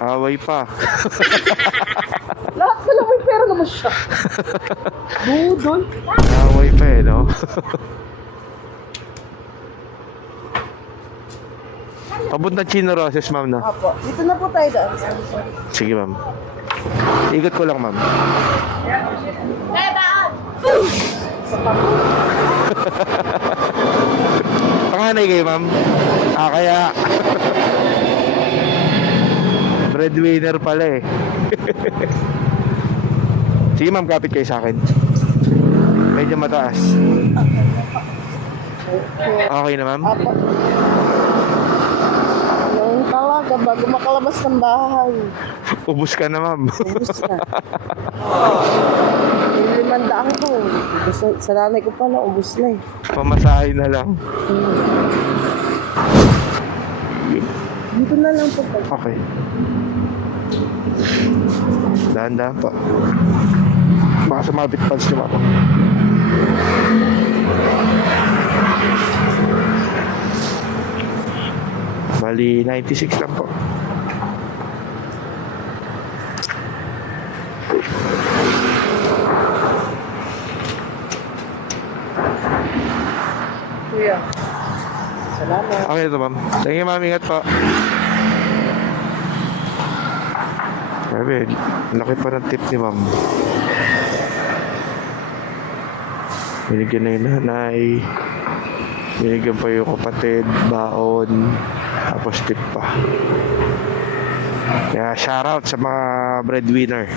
Away pa. Lahat sila may pera naman siya. Budol. Away pa eh, no? Papunta Chino Roses, ma'am, na. Apo, dito na po tayo daan. Sige, ma'am. Ikot ko lang, ma'am. Sa pako. Panganay kayo, ma'am? Kaya... breadwinner pala eh. Sige, ma'am, kapit kayo sa akin. Medyo mataas. Okay na, ma'am? Apo. Ngayon talaga, bago makalabas ng bahay. Ubus ka na, ma'am. Ubus na. Yung 500 ko. Sa nanay ko pala, ubus na eh. Pamasahe na lang. Dito na lang po. Okay. Dahan-dahan pa. Baka sumabit pals niyo ako. Bali, 96 lang po. Kuya. Salamat. Okay ito, ma'am. Thank you, ma'am. Ingat po. Grabe, laki pa ng tip ni ma'am. Binigyan na yung nanay. Binigyan pa yung kapatid, baon, tapos tip pa. Kaya shoutout sa mga breadwinner.